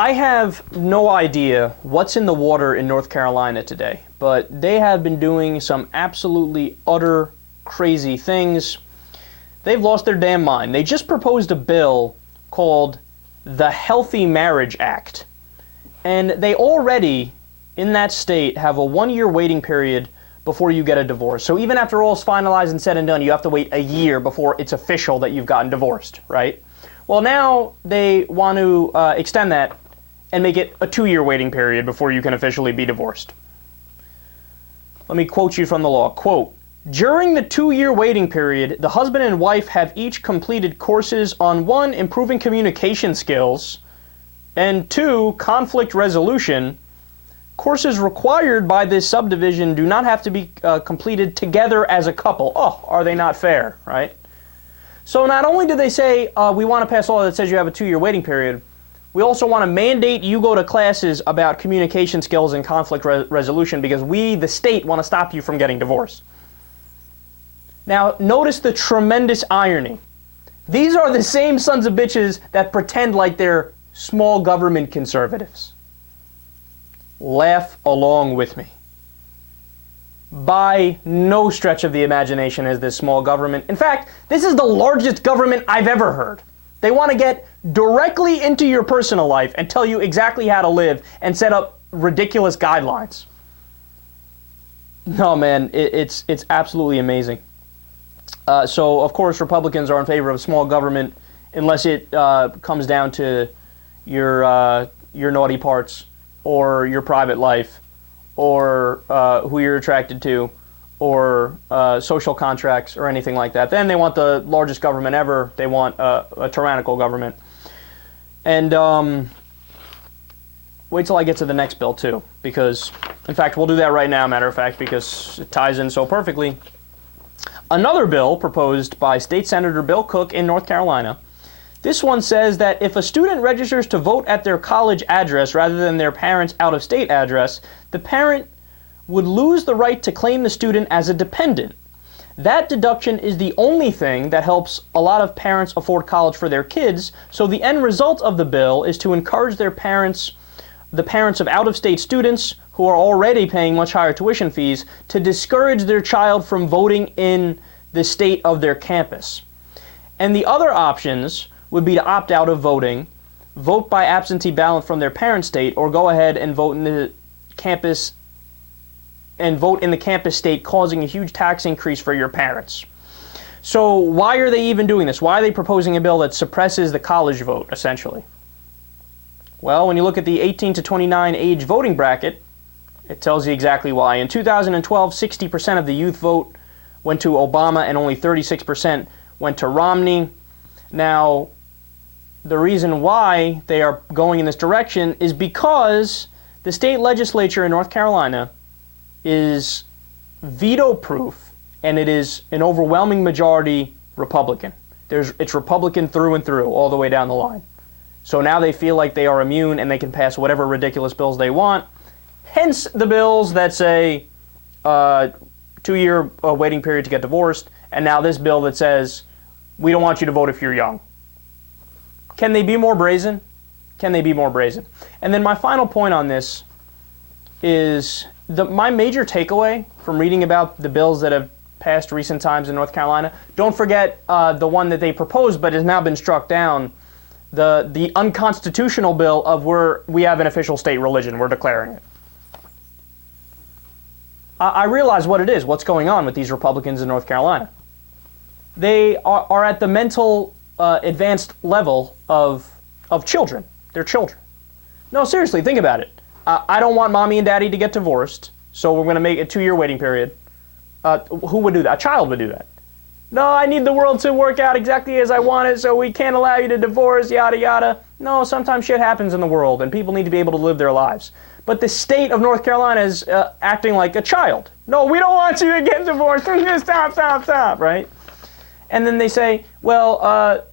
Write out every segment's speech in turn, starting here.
I have no idea what's in the water in North Carolina today, but they have been doing some absolutely utter crazy things. They've lost their damn mind. They just proposed a bill called the Healthy Marriage Act. And they already, in that state, have a 1-year waiting period before you get a divorce. So even after all is finalized and said and done, you have to wait a year before it's official that you've gotten divorced, right? Well, now they want to extend that and make it a 2-year waiting period before you can officially be divorced. Let me quote you from the law. Quote, during the 2-year waiting period, the husband and wife have each completed courses on 1, improving communication skills, and 2, conflict resolution. Courses required by this subdivision do not have to be completed together as a couple. Oh, are they not fair, right? So not only do they say, we want to pass a law that says you have a 2-year waiting period, we also want to mandate you go to classes about communication skills and conflict resolution because we, the state, want to stop you from getting divorced. Now, notice the tremendous irony. These are the same sons of bitches that pretend like they're small government conservatives. Laugh along with me. By no stretch of the imagination is this small government. In fact, this is the largest government I've ever heard. They want to get directly into your personal life and tell you exactly how to live and set up ridiculous guidelines. No, man, it's absolutely amazing. So, of course, Republicans are in favor of small government unless it comes down to your naughty parts or your private life or who you're attracted to or social contracts or anything like that. Then they want the largest government ever. They want a tyrannical government. And wait till I get to the next bill, too, because, in fact, we'll do that right now, matter of fact, because it ties in so perfectly. Another bill proposed by State Senator Bill Cook in North Carolina. This one says that if a student registers to vote at their college address rather than their parents' out-of-state address, the parent would lose the right to claim the student as a dependent. That deduction is the only thing that helps a lot of parents afford college for their kids, so the end result of the bill is to encourage the parents of out-of-state students who are already paying much higher tuition fees to discourage their child from voting in the state of their campus. And the other options would be to opt out of voting, vote by absentee ballot from their parent state, or go ahead and vote in the campus state, causing a huge tax increase for your parents. So why are they even doing this? Why are they proposing a bill that suppresses the college vote, essentially? Well, when you look at the 18 to 29 age voting bracket, it tells you exactly why. In 2012, 60% of the youth vote went to Obama and only 36% went to Romney. Now, the reason why they are going in this direction is because the state legislature in North Carolina is veto-proof, and it is an overwhelming majority Republican. It's Republican through and through, all the way down the line. So now they feel like they are immune and they can pass whatever ridiculous bills they want. Hence the bills that say 2-year waiting period to get divorced, and now this bill that says we don't want you to vote if you're young. Can they be more brazen? Can they be more brazen? And then my final point on this is my major takeaway from reading about the bills that have passed recent times in North Carolina. Don't forget the one that they proposed but has now been struck down, the unconstitutional bill of where we have an official state religion. We're declaring it. I realize what it is, what's going on with these Republicans in North Carolina. They are at the mental advanced level of children. They're children. No, seriously, think about it. I don't want mommy and daddy to get divorced, so we're going to make a 2-year waiting period. Who would do that? A child would do that. No, I need the world to work out exactly as I want it, so we can't allow you to divorce, yada, yada. No, sometimes shit happens in the world, and people need to be able to live their lives. But the state of North Carolina is acting like a child. No, we don't want you to get divorced. Stop, right? And then they say, well,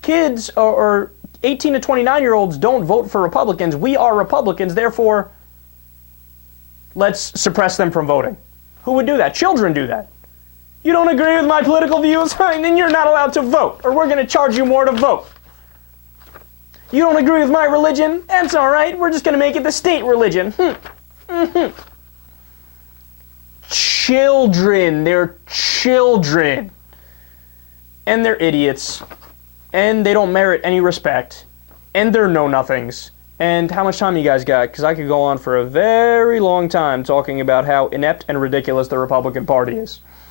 kids or 18 to 29-year-olds don't vote for Republicans. We are Republicans, therefore, let's suppress them from voting. Who would do that? Children do that. You don't agree with my political views? Then you're not allowed to vote, or we're going to charge you more to vote. You don't agree with my religion? That's all right. We're just going to make it the state religion. Children. They're children. And they're idiots. And they don't merit any respect. And they're know-nothings. And how much time you guys got? Because I could go on for a very long time talking about how inept and ridiculous the Republican Party is.